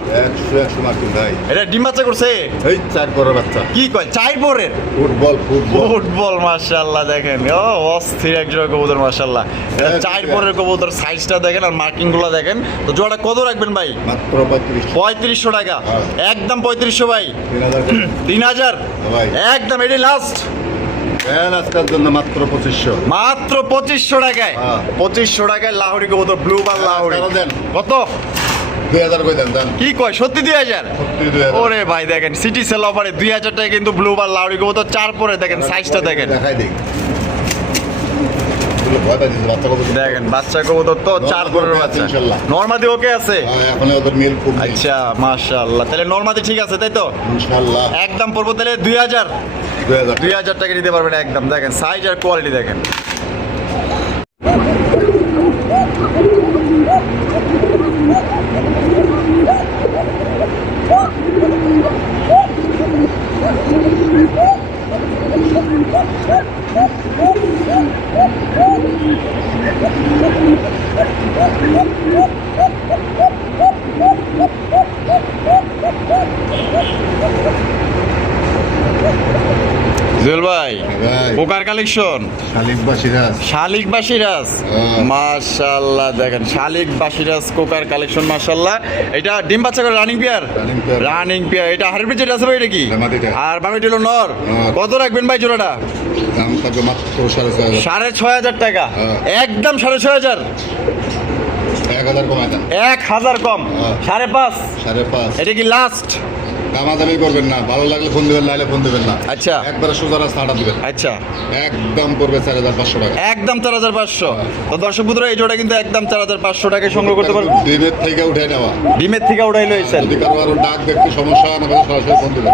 100 মার্কিং ভাই। এটা ডিম বাচ্চা করছে এই 4 পরের বাচ্চা। কি কয় চাই পরের ফুটবল। ফুটবল মাশাআল্লাহ দেখেন। ও অস্থির এক জোড়া কবুতর মাশাআল্লাহ। এটা হ্যাঁ, চাই ঠিক পরের কবুতর, সাইজটা দেখেন আর মার্কিং গুলো দেখেন। তো জোড়াটা কত রাখবেন ভাই? মাত্র 3500। 3500 টাকা। হ্যাঁ। একদম 3500 ভাই। 3000 3000 ভাই। একদম এটি লাস্ট। দেন আজকের জন্য মাত্র 2500। মাত্র 2500 টাকায়। হ্যাঁ। 2500 টাকায় লাহোরি কবুতর ব্লু বার লাহোরি। আরো দেন। কত 2000 কই দেন দেন। কি কয় সত্যি 2000? সত্যি 2000। ওরে ভাই দেখেন সিটি সেল অফারে 2000 টাকা কিন্তু ব্লু বার লাউরি কবুতর চার পরে দেখেন সাইজটা দেখেন। দেখাই দেই। এগুলো ভয় পাইছে বাচ্চা কত। দেখেন বাচ্চা কবুতর তো চার পরের বাচ্চা। ইনশাআল্লাহ। নরমাদি ওকে আছে? এখন ওদের মিল খুব নেই। আচ্ছা মাশাআল্লাহ, তাহলে নরমাদি ঠিক আছে তাই তো? ইনশাআল্লাহ। একদম পড়বো তাহলে 2000। 2000। 2000 টাকা নিতে পারবেন একদম। দেখেন সাইজ আর কোয়ালিটি দেখেন। জুয়েল ভাই ভাই। পোকার কালেকশন। শালিক বা সিরাজ। শালিক বা সিরাজ। হ্যাঁ। মাশাআল্লাহ দেখেন শালিক বা সিরাজ কোকার কালেকশন মাশাআল্লাহ। এটা ডিম বাচ্চা করে running pair. Running pair। Running pair. এটা হারবিট যেটা আছে ভাই এটা কি? মাটিটা। আর বামিটা হলো নর। হ্যাঁ। কত রাখবেন ভাই জোড়াটা? দাম থাকবে মাত্র 6500। 6500 টাকা। হ্যাঁ। একদম 6500। 1000 কমায় দেন। 1000 কম। হ্যাঁ। 5.5। 5.5। এটা কি লাস্ট? দামাদামি করবেন না, ভালো লাগলে ফোন দিবেন, নাহলে ফোন দিবেন না। আচ্ছা। একবারে সোজা রাস্তা হাঁটা দিবেন। আচ্ছা একদম পড়বে 4500 টাকা। একদম 4500। তো দর্শক বন্ধুরা এই জোড়া কিন্তু একদম 4500 টাকায় সংগ্রহ করতে পারবেন। ডিমের থেকে উঠে নেওয়া। ডিমের থেকে উঠাই লইছেন। যদি কারো আরো ডাক দেখতে সমস্যা হয় আমাকে সরাসরি ফোন দিবেন।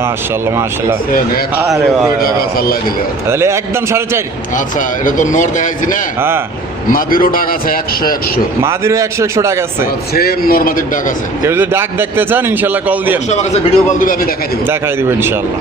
মাশাআল্লাহ মাশাআল্লাহ। দেখছেন, 100 আরে বাহ। উপরে টাকা চাল্লাই দিলে। তাহলে একদম 4.5। আচ্ছা, এটা তো নর দেখাইছি না। হ্যাঁ মাদিরও ডাক আছে 100। মাদিরও 100 টাকা আছে। সেম নরমাদির ডাক আছে। কেউ যদি ডাক দেখতে চান ইনশাল্লাহ কল দিয়েন, অবশ্যই আমার কাছে ভিডিও কল দিবে, আমি দেখাই দিব। দেখাই দিব ইনশাল্লাহ।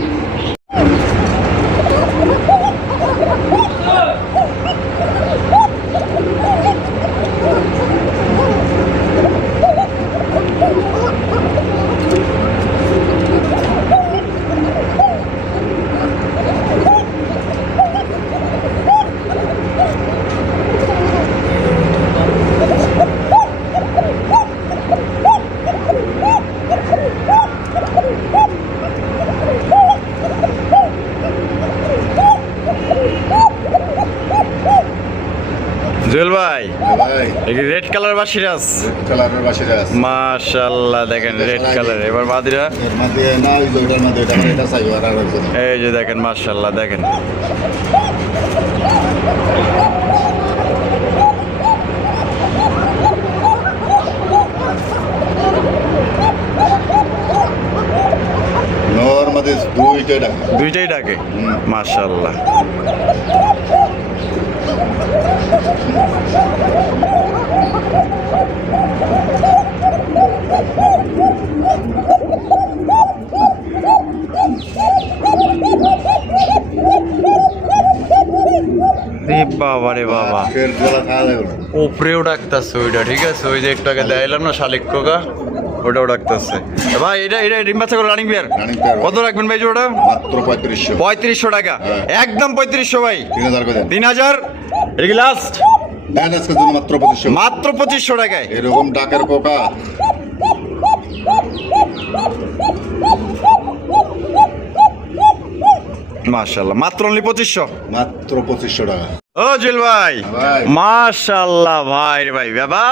রেড কালার বা সিরাজ রেড কালারের বাসিরা আছে মাশাআল্লাহ দেখেন রেড কালার এবার মাদিরা এর মধ্যে না ওই দুইটার মধ্যে এটা চাই আর একজন এই যে দেখেন মাশাআল্লাহ দেখেন নর মধ্যে দুইটাই ডাকে দুইটাই ডাকে মাশাআল্লাহ রে বাবা রে বাবা ফের গলা খাওয়া যাবে না। উপরেও ডাকতেছে ওইটা ঠিক আছে ওই যে একটু আগে দেখাইলাম না শালিক কোকা ওটাও ডাকতেছে ভাই এটা এটা ডিম বাচ্চা করে রানিং বিয়ার Running pair। কত রাখবেন ভাই ওটা মাত্র 3500 3500 টাকা হ্যাঁ। একদম 3500 ভাই 3000 করে দেন 3000 এটা কি লাস্ট দেন আজকের জন্য মাত্র 2500 মাত্র 2500 টাকায় এরকম ডাকের পোকা মাশাআল্লাহ মাত্র অনলি 2500 মাত্র 2500 টাকা ও জিল ভাই ভাই। মাশাআল্লাহ ভাই রে ভাই বাবা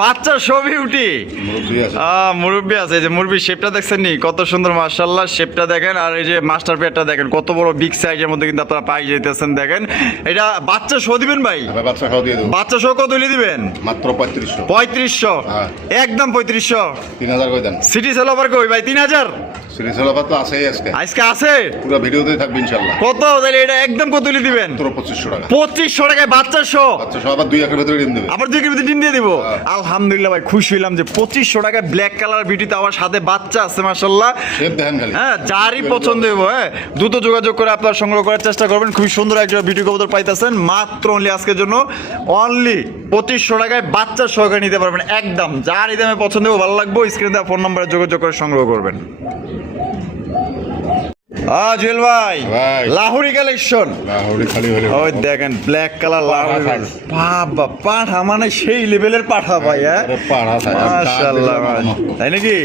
বাচ্চা ছবি উঠি মুরব্বি আছে মুরব্বি আছে এই যে মুরব্বির শেপটা দেখছেন নি কত সুন্দর মাশাআল্লাহ শেপটা দেখেন আর এই যে মাস্টার পেয়ারটা দেখেন কত বড় বিগ সাইজের মধ্যে কিন্তু আপনারা পাই যাইতেছেন দেখেন এটা বাচ্চা শো দিবেন ভাই ভাই বাচ্চা খাওয়া দিয়ে দেবো বাচ্চা শো কত হলে দিবেন মাত্র 3500 3500 হ্যাঁ। একদম 3500 3000 করে দেন সিটি সেল ওভার কই ভাই 3000 সিরিজ হলাপা তো আছেই আজকে আজকে আছে পুরো ভিডিওতেই থাকবে ইনশাআল্লাহ কত তাহলে এটা একদম কত হলে দিবেন মাত্র 2500 টাকা 2500 টাকায় বাচ্চা শো আচ্ছা সব আবার 2 একের ভিতরে ডিম দেবে আবার 2 কেজি ডিম দিয়ে দিব হ্যাঁ। আলহামদুলিল্লাহ ভাই খুশি হইলাম যে 2500 টাকায় ব্ল্যাক কালার বিউটিতে আমার সাথে বাচ্চা আছে মাশাআল্লাহ শেপ দেখেন খালি হ্যাঁ যারই পছন্দ হইব হ্যাঁ দ্রুত যোগাযোগ করে আপনারা সংগ্রহ করার চেষ্টা করবেন খুবই সুন্দর একটা বিউটি কবুতর পাইতেছেন মাত্র অনলি আজকের জন্য অনলি 2500 টাকায় বাচ্চা সহকারে নিতে পারবেন একদম যার এই দামে পছন্দ হবে ভালো লাগবে স্ক্রিনে দেওয়া ফোন নম্বরে যোগাযোগ করে সংগ্রহ করবেন জুয়েল ভাই ভাই। লাহোরি কালেকশন লাহোরি খালি হলে ওই দেখেন ব্ল্যাক কালার লাহোরি পাঠা বাবা পাঠা মানে সেই লেভেলের পাঠা ভাই হ্যাঁ আরে পাড়া থাকে মাশাআল্লাহ তাই নাকি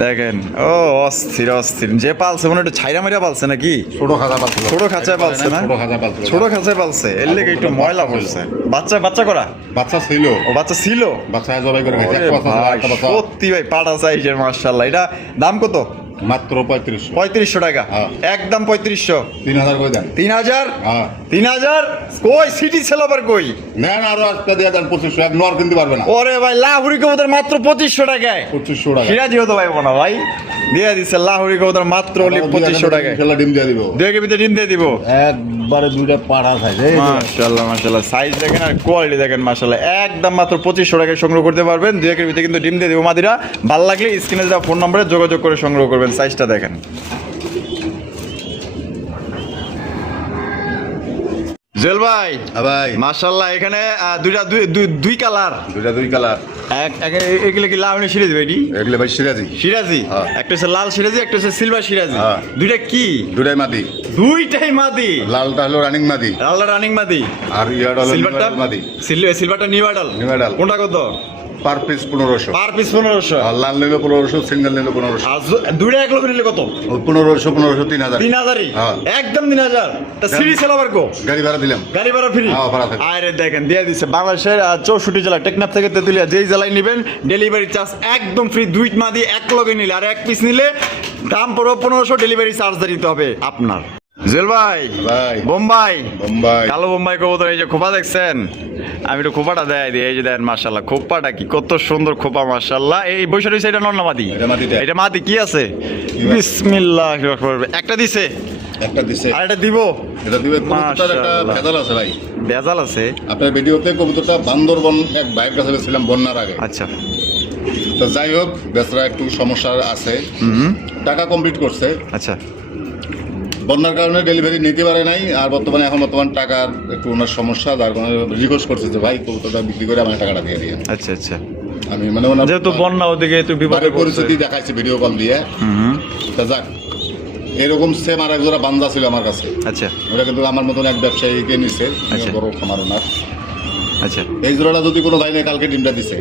দেখেন ও অস্থির অস্থির যে পালছে মনে একটু ছাইরা মাইরা পালছে নাকি ছোট খাজা পালছে ছোট খাঁচায় পালছে না ছোট খাজা পালছে ছোট খাঁচায় পালছে এর লেগে একটু ময়লা পড়ছে বাচ্চা বাচ্চা করা বাচ্চা ছিল ও বাচ্চা ছিল বাচ্চা জবাই করে গেছে ওরে এক বছর ভাই, একটা বাচ্চা সত্যি ভাই পাটা সাইজের মাশাআল্লাহ এটা দাম কত মাত্র 3500 3500 টাকা হ্যাঁ। একদম 3500 3000 করে দেন 3000 হ্যাঁ 3000 কই সিটি সেল আবার কই নেন আরো একটা দিয়ে দেন 2500 এক নর কিনতে পারবে না ওরে ভাই লাহুরি কবুতর মাত্র 2500 টাকায় 2500 টাকা সিরাজি হতো ভাই মনে হয় ভাই দিয়ে দিচ্ছে লাহুরি কবুতর মাত্র অনলি 2500 টাকায় ইনশাআল্লাহ ডিম দিয়ে দিব দুই কেজি ডিম দিয়ে দিব একবারে দুইটা পাড়া থাকে মাশাআল্লাহ মাশাআল্লাহ সাইজ দেখেন আর কোয়ালিটি দেখেন মাশাআল্লাহ একদম মাত্র 2500 টাকায় সংগ্রহ করতে পারবেন দুই কেজির ভিতরে কিন্তু ডিম দিয়ে দিব মাদিরা ভালো লাগলে স্ক্রিনে দেওয়া ফোন নম্বরে যোগাযোগ করে সংগ্রহ করবেন সাইজটা দেখেন জেল ভাই ভাই মাশাআল্লাহ এখানে দুই কালার দুই কালার এগুলো কি লাল সিরাজি ভাই এগুলো ভাই সিরাজি সিরাজি হ্যাঁ। একটা হচ্ছে লাল সিরাজি একটা হচ্ছে সিলভার সিরাজি হ্যাঁ। দুইটা কি দুটাই মাদি দুইটাই মাদি লালটা হলো রানিং মাদি লালটা রানিং মাদি আর ইয়াটা হলো সিলভারটা মাদি সিলভারটা নিউ আডাল New adult। কোনটা কত পার পিস 1500 পার পিস 1500 আর লাল নিলে 1500 সিঙ্গেল নিলে 1500 আর দুইটা এক লক্ষ নিলে কত 1500 3000 3000ই হ্যাঁ। একদম 3000 তা সিরিজ সেল আবার কো গাড়ি ভাড়া দিলাম গাড়ি ভাড়া ফ্রি হ্যাঁ, ভাড়া থাকে। আরে দেখেন দিয়ে দিচ্ছে বাংলাদেশের 64 জেলা টেকনাফ থেকে তেতুলিয়া যেই জেলায় নেবেন ডেলিভারি চার্জ একদম ফ্রি দুই মাদি এক লগে নিলে আর এক পিস নিলে দাম পড়ো 1500 ডেলিভারি চার্জ দিতে হবে আপনার জেল ভাই ভাই বোম্বাই বোম্বাই কালো বোম্বাই কবুতর এই যে খোপা দেখছেন আমি একটু খোপাটা দেয় দিই এই যে দেখেন মাশাআল্লাহ খোপাটা কি কত সুন্দর খোপা মাশাআল্লাহ এই বৈশাখ হইছে এটা নন্না মাদি এটা মাদিটা। এটা মাদি কি আছে আছে? বিসমিল্লাহির রহমানির রহিম একটা দিছে একটা দিছে আর এটা দিব এটা দিবে কবুতরটার একটা মাশাআল্লাহ। ভেজাল আছে ভাই বেজাল আছে আপনার ভিডিওতে কবুতরটা বান্দরবন এক ভাইয়ের কাছে ছিলাম বন্যার আগে আচ্ছা তো যাই হোক বেচারা একটু সমস্যা আছে টাকা কমপ্লিট করছে আচ্ছা বন্যার কারণে ডেলিভারি নিতে পারে নাই আর এখন বর্তমান টাকার একটু ওনার সমস্যা যার কারণে রিকোয়েস্ট করছে যে ভাই কবুতরটা বিক্রি করে আমার টাকাটা দিয়ে দিয়ে আচ্ছা আচ্ছা আমি মানে ওনার যেহেতু বন্যা ওদিকে একটু বিপদে বাড়ির পড়ছে পরিস্থিতি দেখাইছে ভিডিও কল দিয়ে তা যাক এরকম সেম আর এক জোড়া বান্দা ছিল আমার কাছে আচ্ছা ওটা কিন্তু আমার মতন এক ব্যবসায়ীকে নিছে আচ্ছা। বড় খামার ওনার আচ্ছা এই জোড়াটা যদি কোনো ভাই নেই কালকে ডিমটা দিছে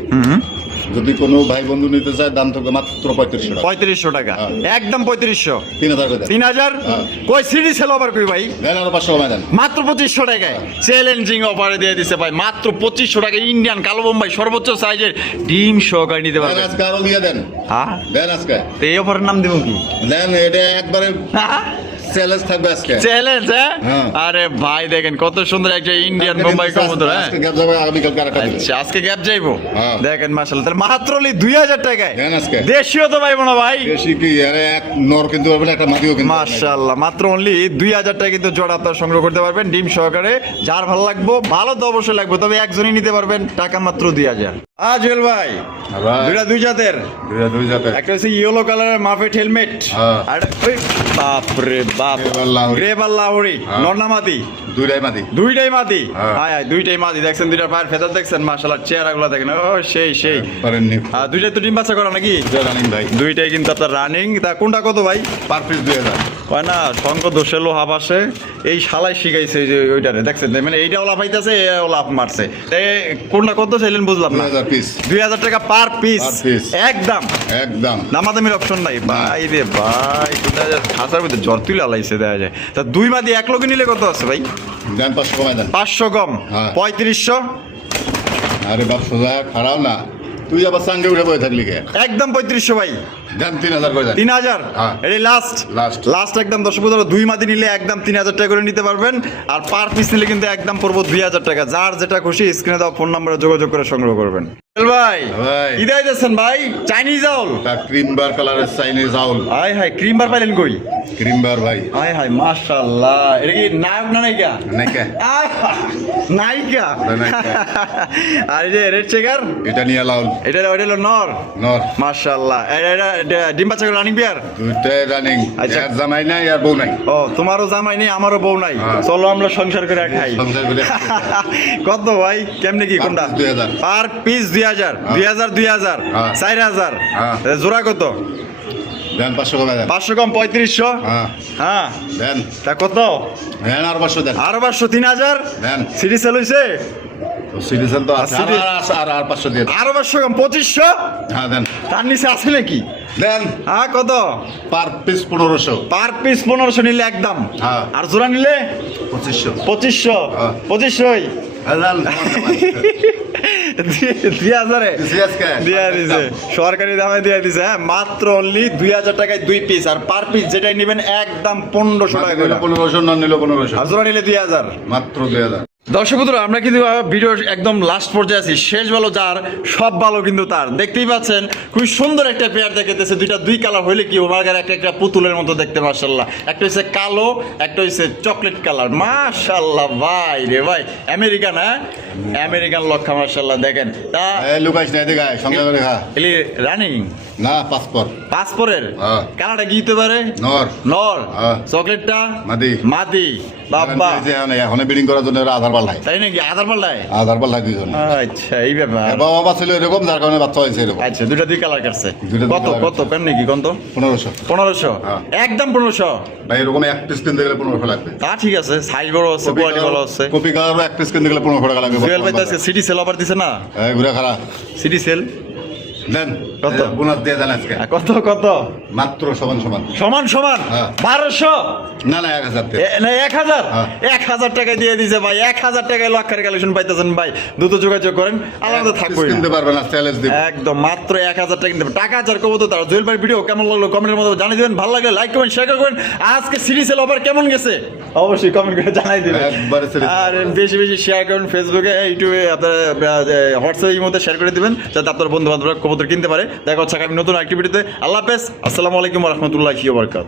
যদি কোনো ভাই বন্ধু নিতে চায় দাম থাকবে মাত্র 3500 টাকা। 3500 টাকা হ্যাঁ। একদম 3500 3000 করে দেন। 3000 হ্যাঁ। কই সিডি সেল আবার কই ভাই দেন আরো 500 কমায় দেন। মাত্র 2500 টাকায় চ্যালেঞ্জিং অফারে দিয়ে দিছে ভাই মাত্র 2500 টাকায় ইন্ডিয়ান কালো বোম্বাই সর্বোচ্চ সাইজের ডিম সহকারে নিতে দেন পারবেন আজকে আরো দিয়ে দেন। হ্যাঁ দেন আজকে তো এই অফারের নাম দেবো কি দেন, এটা একবারে চ্যালেঞ্জ থাকবে আজকে। চ্যালেঞ্জ হ্যাঁ। আরে ভাই দেখেন কত সুন্দর একটা ইন্ডিয়ান বোম্বাই কবুতর হ্যাঁ আজকে গ্যাপ যাবে, আগামীকালকে আরেকটা দিবেন। আচ্ছা আজকে গ্যাপ যাইবো হ্যাঁ। দেখেন মাশাআল্লাহ তাহলে মাত্র 2000 টাকায় দেন আজকে। দেশীয় তো পাইবো না ভাই বেশি কি আরে এক নর কিনতে পারবেন, একটা মাদিও কিনতে পারবেন। মাশাআল্লাহ মাত্র অনলি 2000 টাকা কিন্তু জোড়া আপনারা সংগ্রহ করতে পারবেন ডিম সহকারে যার ভালো লাগবে ভালো তো অবশ্যই লাগবে তবে একজনই নিতে পারবেন টাকা মাত্র 2000 জুয়েল ভাই ভাই, দুইটা দুই জাতের দুই জাতের। একটা হচ্ছে ইয়েলো কালারের মাফেট হেলমেট হ্যাঁ। আর ওই বাপ রে বাপ গ্রেবার লাহোরি। গ্রেবার লাহোরি হ্যাঁ। নরনামাদি দুইটাই মাদি। দুইটাই মাদি হ্যাঁ। হায় হায় দুইটাই মাদি দেখছেন দুইটা পায়ের ফেদার দেখছেন মাশাআল্লাহ চেহারাগুলো দেখেন ও সেই সেই পারেননি। দুইটাই তো ডিম বাচ্চা করা নাকি রানিং ভাই। দুইটাই কিন্তু আপনার রানিং তা কোনটা কত ভাই পার পিস 2000। হয় না শঙ্খ দোষে লোহা বাসে এই শালাই শিখাইছে যে ওইটারে দেখছেন মানে এইটা ওলা পাইতেছে ওলা মারছে তাই কোনটা কত চাইলেন বুঝলাম না 2000 পিস। 2000 টাকা পার পিস Per piece। একদম একদম। দামাদামির অপশন নাই ভাই রে ভাই কোনটা খাসার মধ্যে জ্বর তুলে আলাইছে দেখা যায় তা দুই মাদি এক লোকে নিলে কত আছে ভাই দেন 500 কমায় দেন। 500 কম হ্যাঁ। 3500 আরে বাপ সোজা খারাপ না, তুই আবার সঙ্গে উঠে বসে থাকলি কে? একদম 3500 ভাই দেন 3000 করে দেন। 3000 হ্যাঁ। এটাই লাস্ট Last। লাস্ট একদম দর্শক বন্ধুরা দুই মাদি নিলে একদম 3000 টাকা করে নিতে পারবেন আর পার পিস নিলে কিন্তু একদম পড়বো 2000 টাকা যার যেটা খুশি স্ক্রিনে দেওয়া ফোন নম্বরে যোগাযোগ করে সংগ্রহ করবেন ভাই ভাই। কি দিয়েছেন ভাই চাইনিজ আউল তা ক্রিম বার কালারের চাইনিজ আউল। হাই হাই ক্রিম বার পাইলেন কই ক্রিম বার ভাই। হাই হাই মাশাআল্লাহ এটা কি নায়ক না নায়িকা নায়িকা। আয়, নায়িকা নায়িকা। আর এই যে রেড চেকার এটা নিয়ে লাউল। এটা ওইটা হলো নর নর। মাশাআল্লাহ এটা ডিম বাচ্চা রানিং বিয়ার দুইটাই রানিং। আচ্ছা। এর জামাই নাই আর বউ নাই। ও তোমারও জামাই নেই আমারও বউ নাই হ্যাঁ। চলো আমরা সংসার করে খাই সংসার করে কত ভাই কেমনে কি Per কোনটা piece 2000 পার পিস 2000 2000 হ্যাঁ। 4000 হ্যাঁ। জোড়া কত দেন 500 কমায় দেন। 500 কম 3500 হ্যাঁ হ্যাঁ দেন। তা কত দেন আর 500 দেন। আরো 500 3000 দেন। সিডি সেল হইছে তো সিটিজেন তো আছে। আর আর 500 দিয়ে দেন। আরো 500 কম 2500 হ্যাঁ দেন। তার নিচে আছে নাকি দেন হ্যাঁ কত পার পিস 1500। পার পিস 1500 নিলে একদম হ্যাঁ। আর জোড়া নিলে 2500। 2500 হ্যাঁ। 2500 হ্যাঁ দেন। 2000 দিছি আজকে। দিয়া দিছে সরকারি দামে দিয়া দিছে হ্যাঁ মাত্র অনলি 2000 টাকায় দুই পিস আর পার পিস যেটাই নেবেন একদম 1500 টাকা করে 1500 না নিল 1500। আর জোড়া নিলে 2000 মাত্র 2000। দর্শক বন্ধুরা আমরা কিন্তু ভিডিওর একদম লাস্ট পর্যায়ে আছি শেষ ভালো যার সব ভালো কিন্তু তার দেখতেই পাচ্ছেন খুব সুন্দর একটা পেয়ার দেখতেছে দুই কালার হইলে কি ওনার গায়ে একটা পুতুলের মতো দেখতে মাশাআল্লাহ একটা হচ্ছে কালো একটা হচ্ছে চকলেট কালার মাশাআল্লাহ ভাই রে ভাই আমেরিকান হ্যাঁ আমেরিকান লক্ষা মাশাআল্লাহ দেখেন তা এই লুকাইস না এদিকে আয়, সঙ্গে করে খা। এলি রানিং না পাসপোর্ট। পাসপোর্টের হ্যাঁ। কালারটা কি হতে পারে নর। নর হ্যাঁ। চকলেটটা মাদি। মাদি বাবা এখন বিডিং করার জন্য এরা আধার পাল্লাই। তাই নাকি আধার পাল্লায় আধার পাল্লাই দুইজন। আচ্ছা এই ব্যাপার বাবা ছিল এরকম, যার কারণে বাচ্চা হয়েছে এরকম। আচ্ছা দুই কালার কাটছে দুইটা দুই কত colour কত কেন নাকি কত 1500। 1500 হ্যাঁ। একদম 1500 ভাই এরকম এক পিস কিনতে গেলে 1500 লাগবে। তা ঠিক আছে সাইজ বড় আছে কোয়ালিটি ভালো আছে কপি কালার এক পিস কিনতে গেলে 1500 টাকা লাগবে। জুয়েল ভাই তো আজকে সিটি সেল অফার দিছে না এই ঘুরে খারা সিটি সেল দেন। কত? বোনাস দিয়ে দেন আজকে। কত কত মাত্র সমান সমান। সমান সমান হ্যাঁ। 1200 না না 1000 টাকা। না 1000 হ্যাঁ। 1000 টাকা দিয়ে দিছে ভাই 1000 টাকায় লক্ষের কালেকশন পাইতেছেন ভাই দ্রুত যোগাযোগ করেন আলাদা থাকবে কিনতে পারবেন না, চ্যালেঞ্জ দিব। একদম মাত্র 1000 টাকা কিনতে হবে। টাকা যার কবো তো তার জুয়েল ভাই ভিডিও কেমন লাগলো কমেন্টের মধ্যে জানিয়ে দিবেন ভালো লাগলে লাইক কমেন্ট শেয়ার করবেন আজকে সিরিজের অফার কেমন গেছে অবশ্যই কমেন্ট করে জানাই দিবেন একবারে series আর বেশি বেশি শেয়ার করুন ফেসবুকে ইউটিউবে আপনার হোয়াটসঅ্যাপের মধ্যে শেয়ার করে দিবেন যাতে আপনার বন্ধু বান্ধবরা কবুতর কিনতে পারে দেখা হচ্ছে আগামী নতুন অ্যাক্টিভিটিতে আল্লাহ হাফেজ আসসালামু আলাইকুম ওয়া রাহমাতুল্লাহি ওয়া বারাকাতুহু।